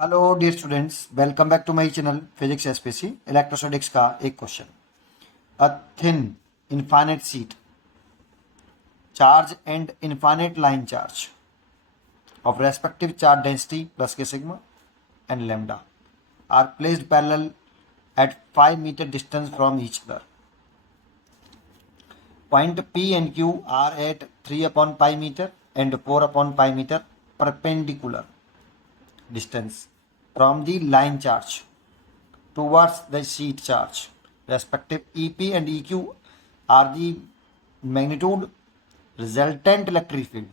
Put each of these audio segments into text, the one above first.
Hello dear students, welcome back to my channel physics SPC electrostatics का एक क्वेश्चन। A thin infinite sheet charge and infinite line charge of respective charge density plus k sigma and lambda are placed parallel at 5 meter distance from each other. Point P and Q are at 3 upon pi meter and 4 upon pi meter perpendicular distance from the line charge towards the sheet charge. Respective EP and EQ are the magnitude resultant electric field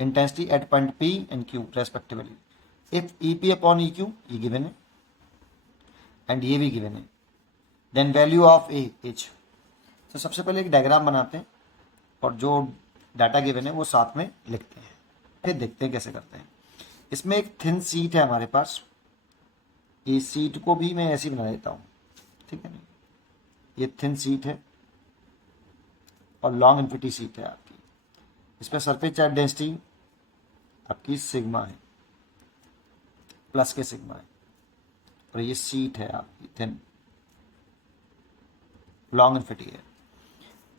intensity at point P and Q respectively. If EP upon EQ ये given है and ये भी given है, then value of A H. तो सबसे पहले एक diagram बनाते हैं और जो डाटा गिवन है वो साथ में लिखते हैं, फिर देखते हैं कैसे करते हैं। इसमें एक थिन सीट है हमारे पास, ये सीट को भी मैं ऐसे ही बना देता हूँ, ठीक है ना। ये थिन सीट है और लॉन्ग इन्फिनिटी सीट है आपकी। इस पर सरफेस चार्ज डेंसिटी आपकी सिग्मा है, प्लस के सिग्मा है, और ये सीट है आपकी थिन लॉन्ग इन्फिनिटी है।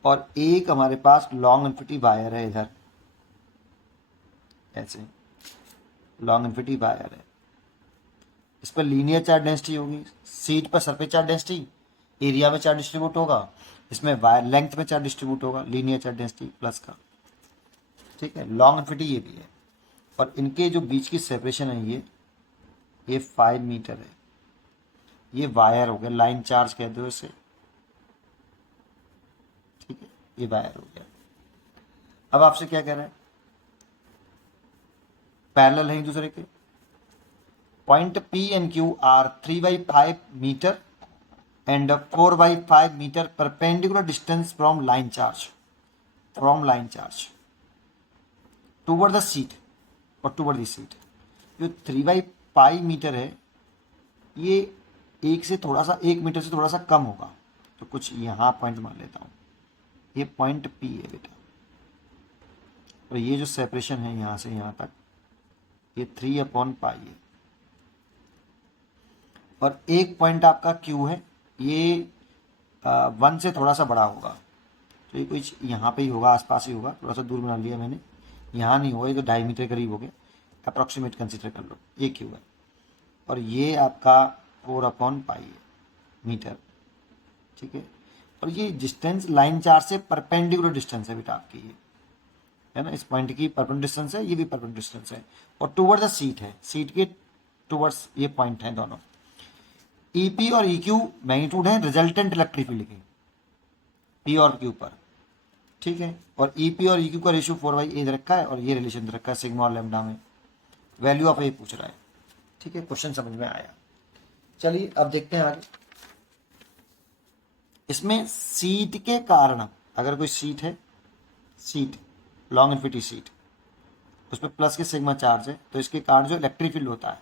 और एक हमारे पास लॉन्ग इन्फिनिटी वायर है, इधर ऐसे लॉन्ग इन्फिनिटी वायर है। इस पर लीनियर चार्ज डेंसिटी होगी, सीट पर सरफेस चार्ज डेंसिटी, एरिया में चार्ज डिस्ट्रीब्यूट होगा, इसमें वायर लेंथ में चार्ज डिस्ट्रीब्यूट होगा, लीनियर चार्ज डेंसिटी प्लस का, ठीक है। लॉन्ग इन्फिनिटी ये भी है और इनके जो बीच की सेपरेशन है ये 5 मीटर है। ये वायर हो गया, लाइन चार्ज कहते हो इसे, ठीक है, ये वायर हो गया। अब आपसे क्या कह रहा है, पैरेलल है एक दूसरे के। Point P and Q are 3/5 metre and 4/5 metre perpendicular distance from line charge toward the sheet और टूवर्ड द सीट। जो 3/5 मीटर है ये एक मीटर से थोड़ा सा कम होगा, तो कुछ यहाँ पॉइंट मान लेता हूँ, ये पॉइंट P है बेटा, और ये जो सेपरेशन है यहाँ से यहाँ तक ये 3/पाई है। और एक पॉइंट आपका Q है, ये 1 से थोड़ा सा बड़ा होगा, तो ये कुछ यहाँ पे ही होगा, आसपास ही होगा, थोड़ा सा दूर बना लिया मैंने, यहाँ नहीं होगा, ये तो 2.5 मीटर करीब हो गया, अप्रॉक्सीमेट कंसिडर कर लो, ये Q है। और ये आपका 4/पाई है मीटर, ठीक है। और ये डिस्टेंस लाइन चार्ज से परपेंडिकुलर डिस्टेंस है बेटा आपकी, ये है ना, इस पॉइंट की परपेंडिकुलर डिस्टेंस है, ये भी परपेंडिकुलर डिस्टेंस है, और टूवर्ड द सीट है, सीट के टूवर्ड्स ये पॉइंट है दोनों। ईपी और ईक्यू मैग्नीट्यूड है रिजल्टेंट इलेक्ट्रिक फील्ड के, पी और क्यू पर, ठीक है। और ईपी और ईक्यू का रेशियो 4/8 रखा है और ये रिलेशन रखा है सिग्मा और लैम्डा में। वैल्यू ऑफ ए पूछ रहा है, ठीक है। क्वेश्चन समझ में आया। चलिए अब देखते हैं आगे। इसमें सीट के कारण, अगर कोई सीट है, सीट लॉन्ग इन्फिनिटी सीट, उस पर प्लस के सिग्मा चार्ज है, तो इसके कारण जो इलेक्ट्रिक फील्ड होता है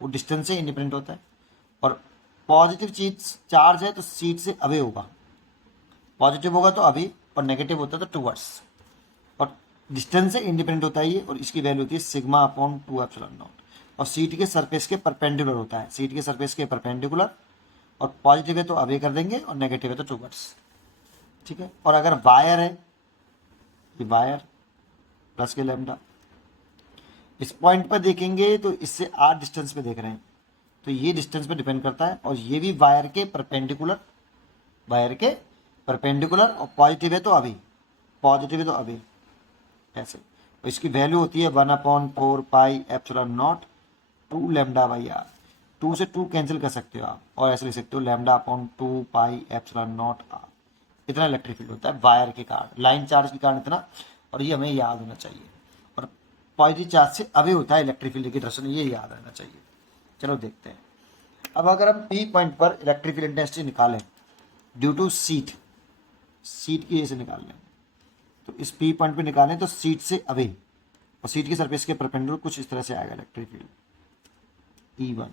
वो डिस्टेंस से इंडिपेंडेंट होता है। और पॉजिटिव चीज चार्ज है तो सीट से अवे होगा, पॉजिटिव होगा तो अवे, और नेगेटिव होता है तो टूवर्ड्स, और डिस्टेंस से इंडिपेंडेंट होता है ये, और इसकी वैल्यू होती है सिग्मा अपॉन 2 एप्सिलॉन नॉट। और सीट के सरफेस के परपेंडिकुलर होता है, सीट के सरफेस के परपेंडिकुलर, और पॉजिटिव है तो अवे कर देंगे और नेगेटिव है तो टूवर्ड्स, ठीक है। और अगर वायर है, ये वायर प्लस के लैम्डा, इस पॉइंट पर देखेंगे तो इससे आर डिस्टेंस पे देख रहे हैं, तो ये डिस्टेंस पे डिपेंड करता है, और ये भी वायर के परपेंडिकुलर, और पॉजिटिव है तो अभी, पॉजिटिव है तो अभी, ऐसे। तो इसकी वैल्यू होती है 1/4 pi epsilon naught 2 lambda by R. 2 से 2 कैंसिल कर सकते हो आप, और ऐसे लिख सकते हो lambda upon 2 pi epsilon naught R. इतना इलेक्ट्रिक फील्ड होता है वायर के कारण, लाइन चार्ज के कारण इतना, और ये हमें याद होना चाहिए। और पॉजिटिव चार्ज से अवे होता है इलेक्ट्रिक फील्ड की दर्शन, ये याद रहना चाहिए। चलो देखते हैं। अब अगर हम पी पॉइंट पर इलेक्ट्रिक फील्ड इंटेंसिटी निकालें ड्यू टू सीट, सीट की ऐसे निकाल लें, तो इस पी पॉइंट पे निकालें तो सीट से अवे और सीट के सरफेस के परपेंडिकुलर कुछ इस तरह से आएगा इलेक्ट्रिक फील्ड E1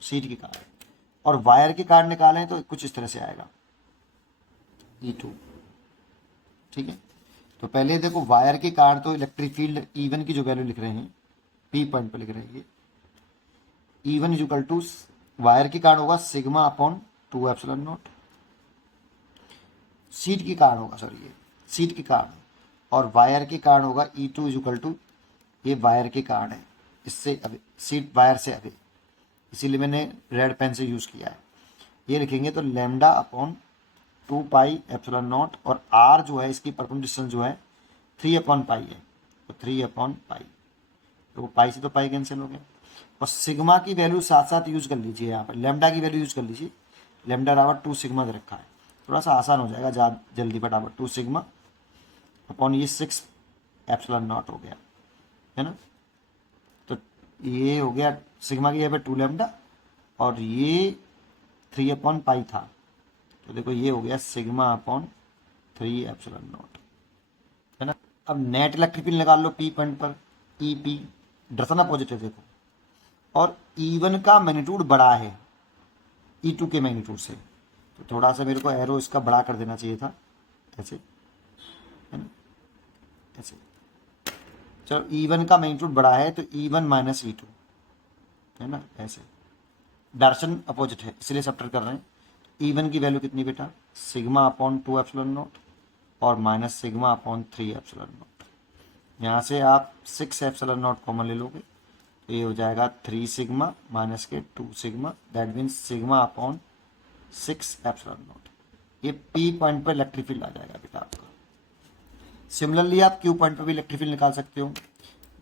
सीट के कारण, और वायर के कारण निकालें तो कुछ इस तरह से आएगा E2, ठीक है। तो पहले देखो वायर के कारण तो इलेक्ट्रिक फील्ड E1 की जो वैल्यू लिख रहे हैं, पी पॉइंट पर लिख रहे हैं, E1 is equal two wire के कारण होगा sigma upon 2 epsilon not, seat के कारण होगा, सॉरी ये सीट के कारण, और वायर के कारण होगा E2 इज इक्वल टू, ये वायर के कारण है, इससे अभी सीट वायर से अभी, इसीलिए मैंने रेड पेन से यूज़ किया है। ये लिखेंगे तो lambda upon 2 pi epsilon not, और आर जो है इसकी परपेंडिकुलर डिस्टेंस जो है 3 अपॉन पाई है, तो 3 अपॉन पाई, तो पाई से तो पाई कैंसिल हो गया। और सिग्मा की वैल्यू साथ साथ यूज कर लीजिए, यहाँ पर लैम्डा की वैल्यू यूज कर लीजिए, लैम्डा बराबर 2 सिग्मा दे रखा है, थोड़ा सा आसान हो जाएगा ज़्यादा जल्दी, फटाफट 2 सिग्मा अपॉन ये 6 एप्सिलॉन नॉट हो गया, है ना। तो ये हो गया सिग्मा की यहाँ पे 2 लैम्डा, और ये 3 अपॉन पाई था, तो देखो ये हो गया सिग्मा अपॉन 3 एप्सिलॉन नॉट, है ना। अब नेट इलेक्ट्रिक फील्ड निकाल लो पी पॉइंट पर, ई पी डायरेक्शन अपोजिट है देखो, और E1 का मैग्नीट्यूड बड़ा है E2 के मैग्नीट्यूड से, तो थोड़ा सा मेरे को एरो इसका बड़ा कर देना चाहिए था, ऐसे, है ना, ऐसे। चलो E1 का मैग्नीट्यूड बड़ा है तो E1 माइनस E2, है ना, ऐसे डायरेक्शन अपोजिट है इसलिए सब्ट्रैक्ट कर रहे हैं। E1 की वैल्यू कितनी बेटा, सिग्मा अपॉन 2 एप्सिलॉन नॉट और minus sigma upon 3 epsilon not, यहाँ से आप 6 एप्सिलॉन नॉट कॉमन ले लोगे, तो ये हो जाएगा 3 सिग्मा माइनस के 2 sigma, that means sigma upon 6 epsilon not. ये पी पॉइंट पर इलेक्ट्रिक फील्ड आ जाएगा बेटा आपका। सिमिलरली आप क्यू पॉइंट पर भी इलेक्ट्रिक फील्ड निकाल सकते हो,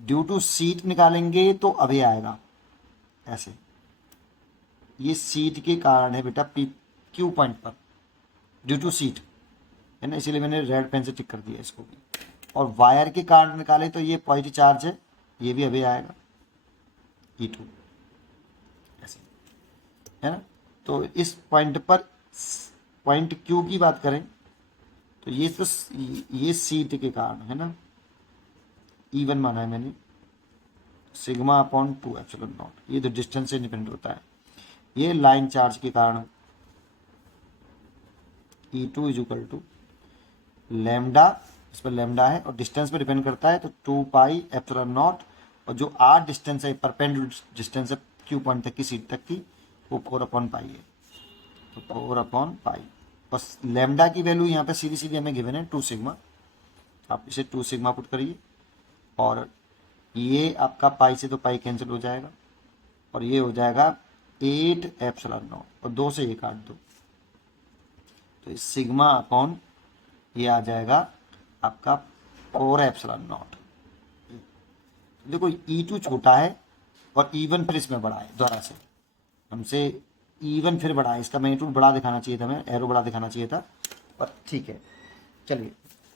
ड्यू टू सीट निकालेंगे तो अभी आएगा ऐसे, ये सीट के कारण है बेटा पी क्यू पॉइंट पर, ड्यू टू सीट, है ना, इसीलिए मैंने रेड पेन से टिक कर दिया इसको भी। और वायर के कारण निकाले तो ये पॉजिटिव चार्ज है, ये भी अभी आएगा E2, ऐसे, है ना। तो इस पॉइंट पर पॉइंट Q की बात करें तो ये सीट के कारण है ना, E1 माना है मैंने, सिग्मा अपॉन 2 एप्सिलॉन नॉट, ये तो डिस्टेंस से इंडिपेंडेंट होता है। ये लाइन चार्ज के कारण E2 is equal to lambda, इस पर लैम्डा है और डिस्टेंस पे डिपेंड करता है, तो 2 पाई एप्सिलॉन नॉट, और जो आर डिस्टेंस है परपेंडिकुलर डिस्टेंस है क्यू पॉइंट तक की सीट तक की, वो 4 अपॉन पाई है, तो 4 अपॉन पाई। बस लैम्डा की वैल्यू यहाँ पे सीधी सीधी हमें गिवन है 2 सिग्मा, आप इसे 2 सिग्मा पुट करिए, और ये आपका पाई से तो पाई कैंसिल हो जाएगा, और ये हो जाएगा 8 एप्सिलॉन नॉट, और 2 से ये काट दो, तो सिग्मा अपॉन ये आ जाएगा आपका 4 एप्सिलॉन नॉट। देखो E2 छोटा है और E1 फिर इसमें बड़ा है, दोबारा से हमसे E1 फिर बड़ा है, इसका मैग्नीट्यूड बड़ा दिखाना चाहिए था, हमें एरो बड़ा दिखाना चाहिए था, पर ठीक है। चलिए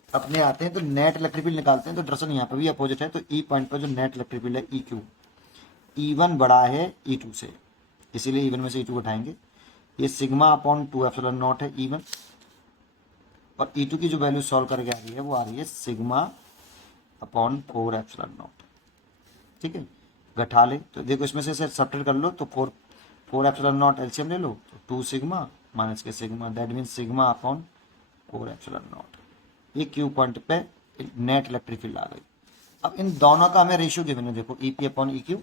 अपने आते हैं तो नेट इलेक्ट्रिक फील्ड निकालते हैं, तो दरअसल यहाँ पर भी अपोजिट है, तो E पॉइंट पर जो नेट इलेक्ट्रिक फील्ड है EQ, E1 बड़ा है E2 से, इसीलिए E1 में से E2 उठाएंगे, ये सिग्मा अपॉन 2 एप्सिलॉन नॉट है E1, और E2 की जो वैल्यू सॉल्व करके आ रही है वो आ रही है सिग्मा अपॉन 4 एप्सिलॉन नॉट, ठीक है। घटा ले तो देखो इसमें से सब्ट्रैक्ट कर लो, तो 4 एप्सिलॉन नॉट एलसीएम ले लो, तो 2 सिग्मा माइनस के sigma, that means sigma upon 4 epsilon not. ये क्यू पॉइंट पे नेट इलेक्ट्रिक फील्ड आ गई। अब इन दोनों का हमें रेशियो गिवन है, देखो EP अपॉन EQ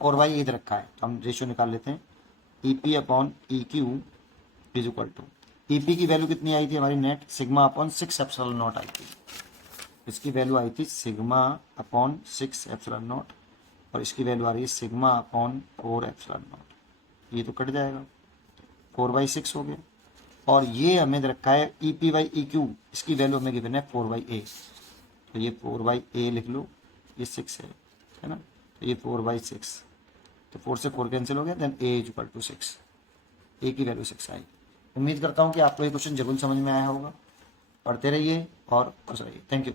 और वाई इधर रखा है, तो हम रेशियो निकाल लेते हैं। EP upon EQ is equal to, EP की वैल्यू कितनी आई थी हमारी net, sigma upon 6 epsilon not आई थी, इसकी वैल्यू आई थी सिग्मा अपॉन 6 एप्सिलॉन नॉट, और इसकी वैल्यू आ रही है सिग्मा अपॉन 4 एप्सिलॉन नॉट, ये तो कट जाएगा, 4/6 हो गया। और ये हमें रखा है EP/EQ, इसकी वैल्यू हमें गिवन है 4/A, तो ये 4/A लिख लो, ये 6 है ना, तो ये 4/6, तो 4 से 4 कैंसिल हो गया, then A is equal to 6, A की वैल्यू 6 आई। उम्मीद करता हूँ कि आपको ये क्वेश्चन जरूर समझ में आया होगा, पढ़ते रहिए और खुश रहिए, थैंक यू।